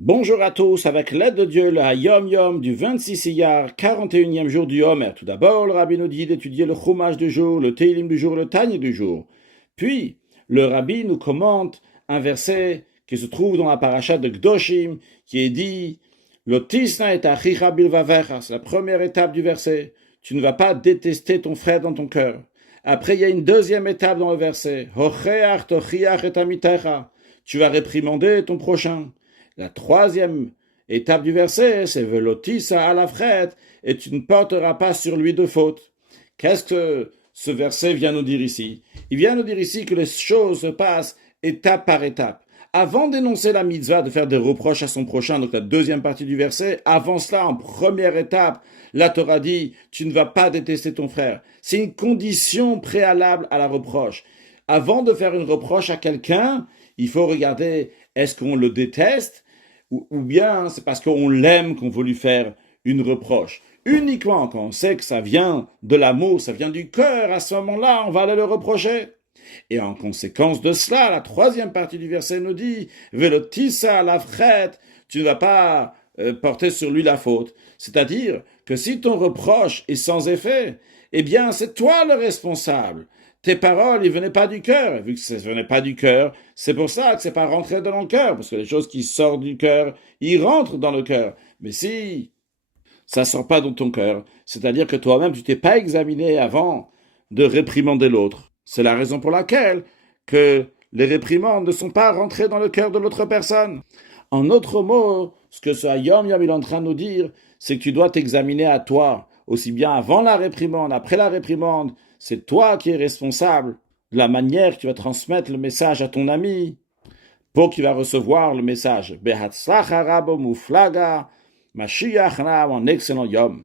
Bonjour à tous, avec l'aide de Dieu, le Hayom Yom du 26 Iyar, 41e jour du Homer. Tout d'abord, le Rabbi nous dit d'étudier le Chumash du jour, le Teilim du jour, le Tanya du jour. Puis, le Rabbi nous commente un verset qui se trouve dans la paracha de Gdoshim, qui est dit « Lotisna et achicha bilvavecha », c'est la première étape du verset. Tu ne vas pas détester ton frère dans ton cœur. Après, il y a une deuxième étape dans le verset « Hocheach tochiach et amitecha », tu vas réprimander ton prochain. La troisième étape du verset, c'est velotisa à la frette, et tu ne porteras pas sur lui de faute. Qu'est-ce que ce verset vient nous dire ici? Il vient nous dire ici que les choses se passent étape par étape. Avant d'énoncer la mitzvah de faire des reproches à son prochain, donc la deuxième partie du verset, avant cela, en première étape, la Torah dit, tu ne vas pas détester ton frère. C'est une condition préalable à la reproche. Avant de faire une reproche à quelqu'un, il faut regarder, est-ce qu'on le déteste? Ou bien c'est parce qu'on l'aime qu'on veut lui faire une reproche. Uniquement quand on sait que ça vient de l'amour, ça vient du cœur, à ce moment-là, on va aller le reprocher. Et en conséquence de cela, la troisième partie du verset nous dit « Velotissa la frette » tu ne vas pas porter sur lui la faute. C'est-à-dire que si ton reproche est sans effet, eh bien c'est toi le responsable. Tes paroles, ils venaient pas du cœur. Vu que ça ne venait pas du cœur, c'est pour ça que c'est pas rentré dans le cœur. Parce que les choses qui sortent du cœur, ils rentrent dans le cœur. Mais si ça sort pas dans ton cœur, c'est-à-dire que toi-même, tu t'es pas examiné avant de réprimander l'autre. C'est la raison pour laquelle que les réprimandes ne sont pas rentrées dans le cœur de l'autre personne. En autre mot, ce que ce Hayom Yom est en train de nous dire, c'est que tu dois t'examiner à toi, aussi bien avant la réprimande, après la réprimande. C'est toi qui es responsable de la manière que tu vas transmettre le message à ton ami pour qu'il va recevoir le message. Behatzlacha rabo muflaga, Mashiach na, un excellent Yom.